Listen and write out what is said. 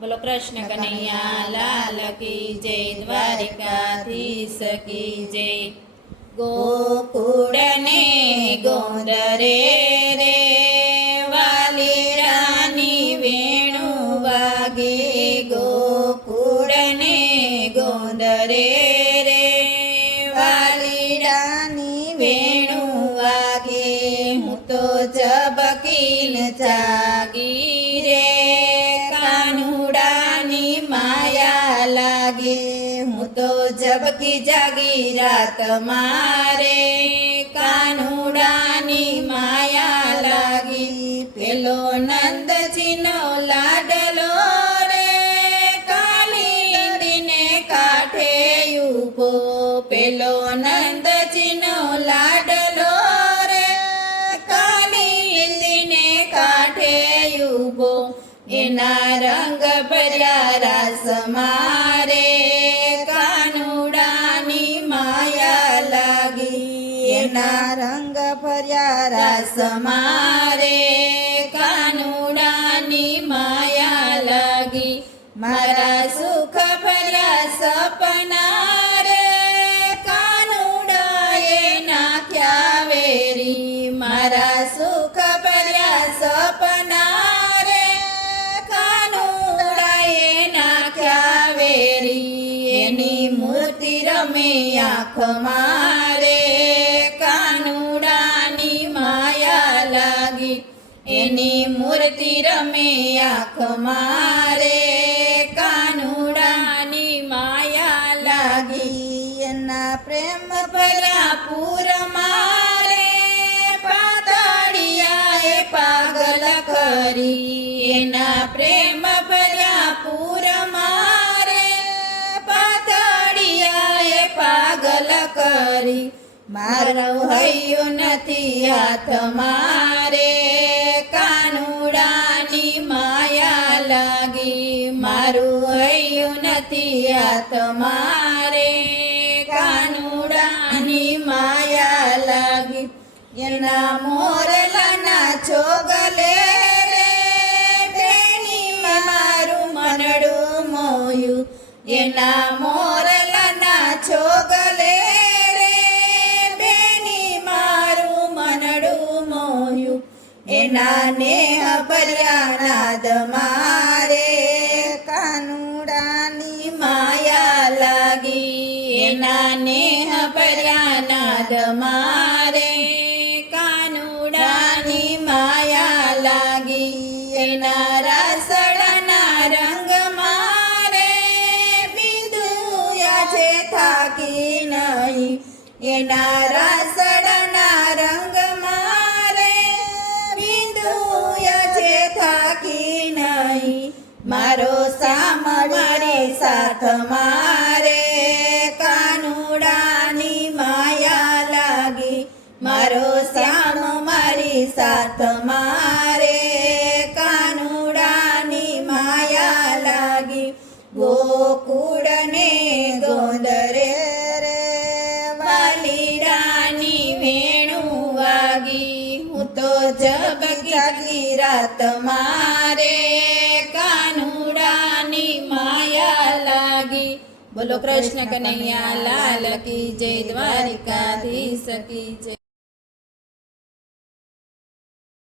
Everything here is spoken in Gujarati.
બોલો કૃષ્ણ કનૈયા લાલ કી જય, દ્વારિકાધીશ કી જય. ગોકુળ ને ગોંદરે રે વાલીડાની વેણુ વાગે. ગોકુળ ને ગોંદરે રે વાલીડાની વેણુ વાગે. હું તો ઝબકીને જાગી રે કાનુડાની માયા લાગે. હું તો ઝબકી જાગી રાત મારે કાનુડાની માયા લાગી. પેલો નંદજીનો લાડલો રે કાલિંદીને કાંઠે ઊભો. પેલો નંદજીનો લાડલો રે કાલિંદીને કાંઠે ઊભો. એના રંગ ભર્યા રાસ મારે કાનુડાની માયા લાગી. એના રંગ ભર્યા રાસ મારે કાનુડાની માયા લાગી. મારા સુખ ભર્યા સપના રે કાનુડાએ નાખ્યા વેરી. મારા સુખ ભર્યા સપના એની મૂર્તિ રમે આંખ મારે કાનુડાની માયા લાગી. એની મૂર્તિ રમે આંખ મારે કાનુડાની માયા લાગી. એના પ્રેમ ભર્યા પૂર મારે પાતળિયાએ પાગલ કરી. એના પ્રેમ ભર્યા પૂર પાગલ કરી. મારું હૈયું નથી હાથ મારે કાનુડાની માયા લાગી. મારું હૈયું નથી હાથ મારે કાનુડાની માયા લાગી. એના મોરલાના છોગલે રે બેની મારું મનડું મોયું. એના મોરલાના છોગલે રે બેની મારું મનડું મોયું. એના નેહ ભર્યા નાદ મારે કાનુડાની માયા લાગી. એના નેહ ભર્યા નાદ મારે કાનુડાની માયા લાગી. એના રાસડાના રંગ થાકી નહીં. એના રાસડાના રંગ મારે બિંદુય છે થાકી નહીં. મારો સામ મારી સાથ મારે કાનુડાની માયા લાગી. મારો શ્યામ મારી સાથ મારે કાનુડાની માયા લાગી. ગોકુળ ને ગોંદરે રે વાલીડાની વેણુ વાગી. હું તો જગી રાત મારે કાનુડાની માયા લાગી. બોલો કૃષ્ણ કનૈયા લાલ કી જય, દ્વારિકાધીશ કી જય.